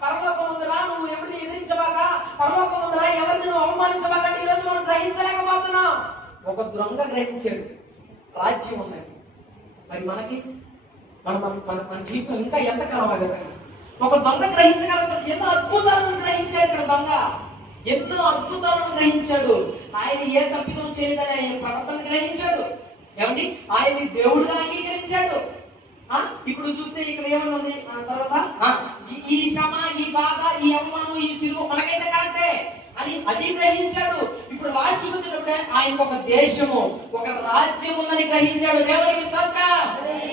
పరలోకం ఉందరా నువ్వు ఎవరిని ఎదిరించబాక, పరలోకం ఉందరా ఎవరిని నువ్వు అవమానించబాక ఈ రోజు మనం గ్రహించలేకపోతున్నాం. ఒక దొంగ గ్రహించాడు రాజ్యం ఉందని. మరి మనకి మన జీవితం ఇంకా ఎంత కావాలి? ఒక దొంగ గ్రహించగలుగుతాడు. ఎన్నో అద్భుతాలను గ్రహించాడు ఇక్కడ దొంగ. ఎన్నో అద్భుతాలను గ్రహించాడు. ఆయన ఏ తప్పిదం చేయలేదని ఆయన ప్రవర్తన గ్రహించాడు. ఏమండి, ఆయన్ని దేవుడుగా అంగీకరించాడు. ఇప్పుడు చూస్తే ఇక్కడ ఏమన్నా ఉంది తర్వాత, ఈ శ్రమ, ఈ బాధ, ఈ అవమానం, ఈ సిలువ మనకైతే కరెక్టే అని అది గ్రహించాడు. ఇప్పుడు లాస్ట్ వచ్చినప్పుడే ఆయనకు ఒక దేశము, ఒక రాజ్యం ఉందని గ్రహించాడు. దేవునికి స్తోత్రం.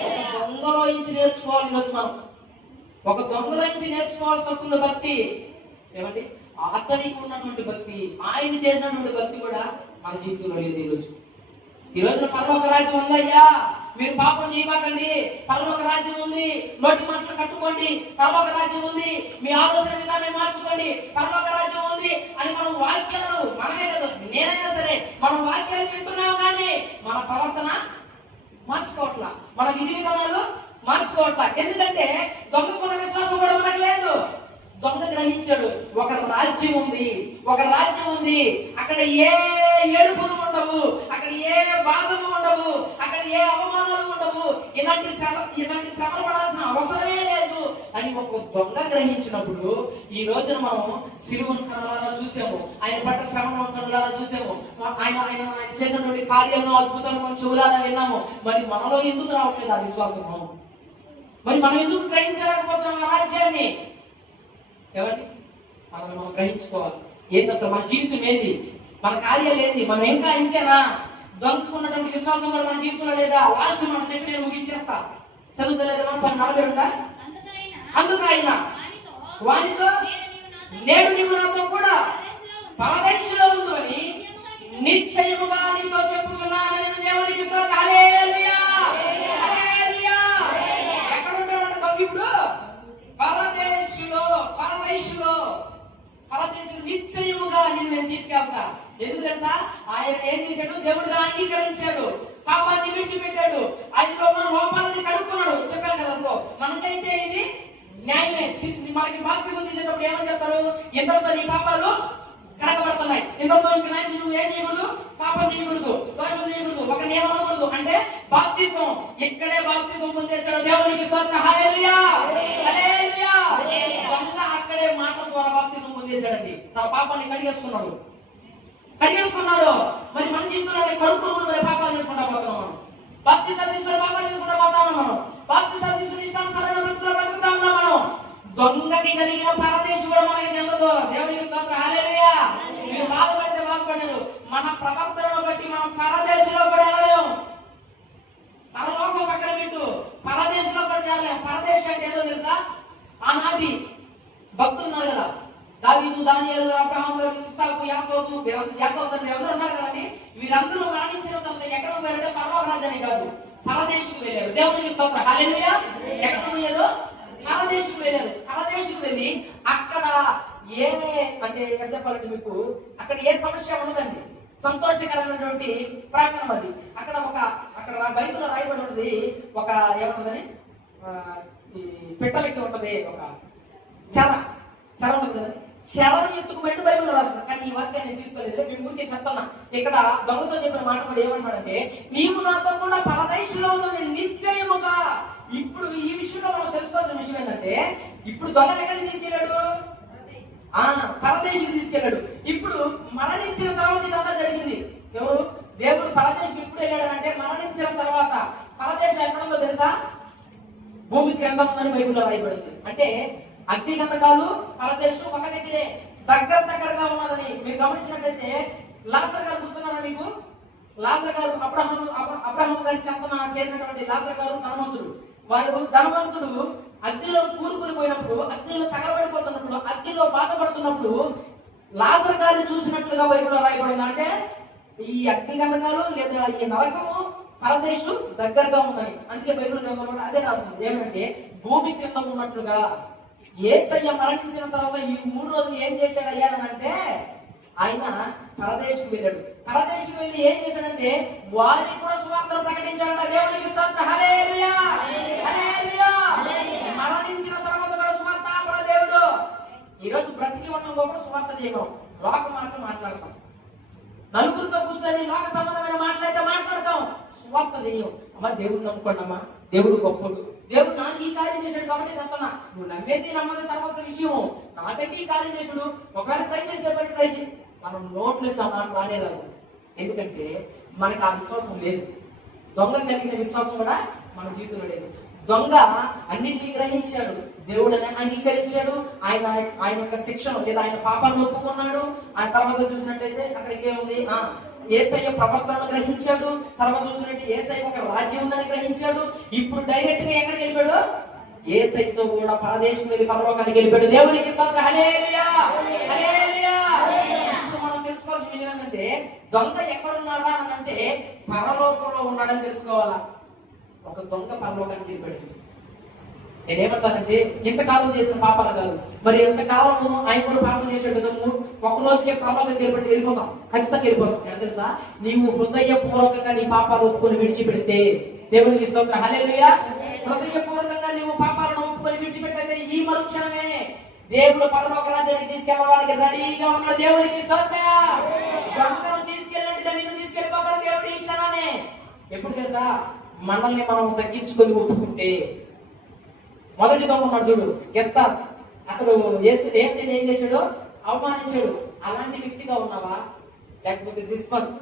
ఒక దొంగలో నుంచి నేర్చుకోవాలి ఈరోజు మనం. ఒక దొంగలో నుంచి నేర్చుకోవాల్సి వస్తుంది భక్తి. ఏమండి, అతనికి ఉన్నటువంటి భక్తి, ఆయన చేసినటువంటి భక్తి కూడా మన జీవితంలో లేదు. ఈ రోజున పరలోక రాజ్యం ఉందయ్యా, మీరు పాపం చేయబాకండి, పరలోక రాజ్యం ఉంది, నోటి మాటలు కట్టుకోండి, పరలోక రాజ్యం ఉంది, మీ ఆలోచన విధానం మార్చుకోండి, పరలోక రాజ్యం ఉంది అని మనం వాక్యాలు, మనమే కదా నేనైనా సరే మనం వాక్యాలు వింటున్నాం, కానీ మన ప్రవర్తన మార్చుకోవట్లా, మన విధి విధానాలు మార్చుకోవట్లా. ఎందుకంటే దొంగకున్న విశ్వాసం కూడా మనకు లేదు. దొంగ గ్రహించాడు, ఒక రాజ్యం ఉంది, ఒక రాజ్యం ఉంది, అక్కడ ఏ ఏడుపులు ఉండవు, అక్కడ ఏ బాధలు ఉండవు, అక్కడ ఏ అవమానాలు ఉండవు, ఇలాంటి శ్రమలు పడాల్సిన అవసరమే లేదు అని ఒక దొంగ గ్రహించినప్పుడు, ఈ రోజున మనం సిలువను కనులారా చూసాము, ఆయన పట్ల శ్రమను కనులారా చూసాము, ఆయన చేసినటువంటి కార్యాలను అద్భుతాలను మనం చెవులారా విన్నాము. మరి మనలో ఎందుకు రావట్లేదు ఆ విశ్వాసము? మరి మనం ఎందుకు గ్రహించలేకపోతున్నాం ఆ రాజ్యాన్ని? ఎవరిని మనం గ్రహించుకోవాలి. ఏంటి అసలు మన జీవితం ఏంది, మన కార్యాలు ఏంది? మనం ఇంకా ఇంతేనా? దొంగకున్నటువంటి విశ్వాసం కూడా మన జీవితంలో లేదా? లాస్ట్ మన చెప్పి నేను ముగించేస్తా, చదువుతలేదా? 42. అందుకు ఆయన వానితో నేడు నీవు నాతో కూడా పరదేశంలో ఉండు అని నిశ్చయముగా నీతో చెప్పుచున్నానని దేవునికి స్తోత్రం. హల్లెలూయా, హల్లెలూయా. ఎక్కడ ఉంటాడంటే దొంగ ఇప్పుడు? పరదేశులు నిశ్చయముగా నిన్ను నేను తీసుకెళ్తా. ఎందుకు తెలుసా? ఆయన ఏం చేశాడు? దేవుడిగా అంగీకరించాడు, పాపాన్ని విడిచిపెట్టాడు, ఆయనలో మన లోపాలని కడుక్కున్నాడు. చెప్పాను కదా, అందులో మనకైతే ఇది న్యాయమే. మనకి బాప్తిసం తీసేటప్పుడు ఏమని చెప్తారు? ఎంతతో నీ పాపాలు కడగబడుతున్నాయి, ఎంతతో ఇంక నుంచి నువ్వు ఏం చేయకూడదు, పాపం చేయకూడదు, దోషం చేయకూడదు, ఒక నియమం అనకూడదు అంటే బాప్తిసం. ఇక్కడే బాప్తిసం పొందేశాడు. దేవునికి స్తోత్రం. హల్లెలూయా, హల్లెలూయా. దొంగ అక్కడే మాటల ద్వారా బాప్తిసం పొందేశాడండి. తన పాపాన్ని కడిగేసుకున్నాడు. మరి మన జీవితంలో కడుక్కోకుండా మరి పాపాలు చేసుకుంటా పోతున్నాం మనం. బాప్తిసం తీసుకుని పాపాలు చేసుకుంటా పోతా ఉన్నాం మనం. బాప్తిసం తీసుకుని ఇష్టానుసారమైన బ్రతుకులో బ్రతుకుతా ఉన్నాం మనం. దొంగకి కలిగిన పరదేశం కూడా మనకి చెందదు. దేవునికి స్తోత్రం. హల్లెలూయా. మీరు బాధపడితే బాధపడరు, మన ప్రవర్తనను బట్టి మనం పరదేశంలో కూడా వెళ్ళలేము. పరలోకం పక్కన పెట్టు, పరదేశంలో కూడా చేరలేము. పరదేశం అంటే ఏదో తెలుసా? ఆనాటి భక్తులు ఉన్నారు కదా, దావీదు, దానియేలు, అబ్రహాము, ఇస్సాకు, యాకోబు ఎవరు ఉన్నారు కదండి. వీరందరూ మరణించిన తర్వాత ఎక్కడ పోయారంటే పరలోక రాజ్యానికి కాదు, పరదేశకు వెళ్ళారు. దేవునికి స్తోత్రం. హల్లెలూయా. ఎక్కడ పోయారు? పరదేశకు వెళ్ళారు. పరదేశకు వెళ్ళి అక్కడ అంటే ఎక్కడ చెప్పాలంటే మీకు అక్కడ ఏ సమస్య ఉండదండి. సంతోషకరమైనటువంటి ప్రాంగణం అది. అక్కడ బైబిల్లో రాయబడి ఉంటుంది, ఒక ఏమంటుందని పెట్టలకి ఉంటుంది, ఒక చెర ఉంటుంది కదా, చెరను ఎత్తుకుపోయిన బైబిల్లో రాస్తుంది. కానీ ఈ వాక్యాన్ని నేను తీసుకోలేదు, మీ ఊరికే చెప్తున్నా. ఇక్కడ దొంగతో చెప్పిన మాట కూడా ఏమన్నాడంటే, నీవు నాతో కూడా పరదేశంలో ఉందని నిశ్చయముగా. ఇప్పుడు ఈ విషయంలో మనం తెలుసుకోవాల్సిన విషయం ఏంటంటే, ఇప్పుడు దొంగ ఎక్కడికి తీసుకెళ్ళాడు? పరదేశికి తీసుకెళ్ళాడు. ఇప్పుడు మరణించిన తర్వాత ఇదంతా జరిగింది. ఎవరు? దేవుడు పరదేశికి ఎప్పుడు వెళ్ళాడనంటే మరణించిన తర్వాత. పరదేశం ఎక్కడుందో తెలుసా? భూమి క్రింద ఉందని బైబిల్లో రాయబడింది. అంటే అగ్ని గంధకాలు పరదేశం ఒక దగ్గరే దగ్గరగా ఉన్నదని మీరు గమనించినట్లయితే, లాజర్ గారు గుర్తున్నారా మీకు? లాజర్ గారు అబ్రహాం గారి చెంతన చేరినటువంటి లాజర్ గారు ధనవంతుడు. వాడు ధనవంతుడు అగ్నిలో కూరుకుని పోయినప్పుడు, అగ్నిలో తగలబడిపోతున్నప్పుడు, అగ్నిలో బాధపడుతున్నప్పుడు లాజర్ గారిని చూసినట్లుగా బైబిల్లో రాయబడింది. అంటే ఈ అగ్ని గంధకాలు లేదా ఈ నరకము పరదేశం దగ్గరగా ఉందని. అందుకే బైబిల్ గ్రంథంలో అదే రాస్తుంది. ఏమంటే భూమి కింద ఉన్నట్లుగా. యేసయ్య మరణించిన తర్వాత ఈ 3 రోజులు ఏం చేశాడు అయ్యానంటే, ఆయన పరదేశకు వెళ్ళాడు. పరదేశకు వెళ్ళి ఏం చేశాడంటే వారికి కూడా సువార్తను ప్రకటించాడు. దేవునికి స్తోత్రం. హల్లెలూయా, హల్లెలూయా. మరణించిన తర్వాత కూడా సువార్త కూడా దేవుడు. ఈరోజు బ్రతికి ఉన్న కూడా సువార్త చేయడం, లోక మాటలు మాట్లాడతాం, నలుగురితో కూర్చొని లోక సంబంధమైన మాట్లాడితే మాట్లాడతాం, సువార్త చేయం. అమ్మా దేవుడు నమ్ముకోండమ్మా, దేవుడు గొప్పడు, దేవుడు నాకు ఈ కార్యం చేశాడు కాబట్టి చెప్తున్నా. నువ్వు నమ్మేది నమ్మది తర్వాత విషయం. నాకైతే ఈ కార్యం చేశాడు, ఒకవేళ ట్రై చేస్తే ట్రై చేయి. మనం నోట్లో చాలా రానేరాదు. ఎందుకంటే మనకు ఆ విశ్వాసం లేదు. దొంగ కలిగిన విశ్వాసం కూడా మన జీవితంలో లేదు. దొంగ అన్నింటినీ గ్రహించాడు, దేవుడని అంగీకరించాడు, ఆయన యొక్క శిక్షను లేదా ఆయన పాపాన్ని ఒప్పుకున్నాడు. ఆ తర్వాత చూసినట్టయితే అక్కడికి ఏముంది, యేసయ్య ప్రవర్తనను గ్రహించాడు. తర్వాత చూసినట్టు యేసయ్య ఒక రాజ్యం ఉందని గ్రహించాడు. ఇప్పుడు డైరెక్ట్ గా ఎక్కడికి వెళ్ళిపోయాడు? యేసయ్యతో కూడా పరదేశం వెళ్ళి పరలోకానికి వెళ్ళిపోయాడు. దేవునికి స్తోత్రం. హల్లెలూయా, హల్లెలూయా. దొంగ ఎక్కడున్నాడా అని అంటే పరలోకంలో ఉన్నాడని తెలుసుకోవాలా. ఒక దొంగ పరలోకానికి వెళ్ళిపడింది. నేనేమంటానంటే ఇంతకాలం చేసిన పాపాలు కాదు, మరి ఎంతకాలము ఆయన కూడా పాపం చేసాడు కదా, ఒక రోజుకే పరలోకానికి వెళ్ళిపోతాం, ఖచ్చితంగా వెళ్ళిపోతాం. ఏం తెలుసా, నీవు హృదయపూర్వకంగా నీ పాపాలు ఒప్పుకొని విడిచిపెడితే, దేవునికి స్తోత్రం, హల్లెలూయా. హృదయపూర్వకంగా నీవు పాపాలను ఒప్పుకొని విడిచిపెట్టితే ఈ మరుక్షణమే దేవుడు పరలోక రాజ్యానికి తీసుకెళ్ళడానికి రెడీగా ఉన్నాడు. దేవునికి స్తోత్రం. దొంగను తీసుకెళ్ళినట్టుగా నిన్ను తీసుకెళ్ళిపోతాడు దేవుడు ఈ క్షణాన్ని. ఎప్పుడు తెలుసా, మనల్ని మనం తగ్గించుకొని ఒప్పుకుంటే. మొదటి దొంగ ఉన్నాడు చూడు, గెస్తాస్, అతడు యేసుని ఏం చేశాడు, అవమానించాడు. అలాంటి వ్యక్తిగా ఉన్నావా, లేకపోతే దిస్మస్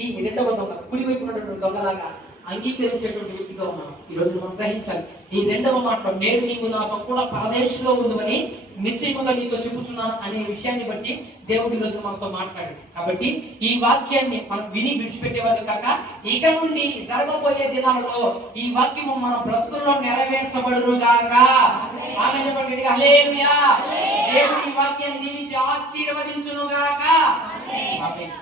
ఈ రెండవ దొంగ కుడి వైపు ఉన్నటువంటి దొంగలాగా అంగీకరించేటువంటి వ్యక్తిగా ఉన్నాం? ఈ రోజు మనం గ్రహించాలి. ఈ రెండవ మాటలో నేను నీవు నాతో కూడా పరదేశంలో ఉందని నిశ్చయముగా నీతో చెబుతున్నాను అనే విషయాన్ని బట్టి దేవుడు ఈ రోజు మనతో మాట్లాడాడు. కాబట్టి ఈ వాక్యాన్ని మనం విని విడిచిపెట్టేవాళ్ళు కాక, ఇక నుండి జరగబోయే దినాలలో ఈ వాక్యము మన బ్రతుకుల్లో నెరవేర్చబడును గాక. ఆమేన్ చెప్పండి, హల్లెలూయా. దేవుడు ఈ వాక్యాన్ని దీవించి ఆశీర్వదించును గాక. ఆమేన్.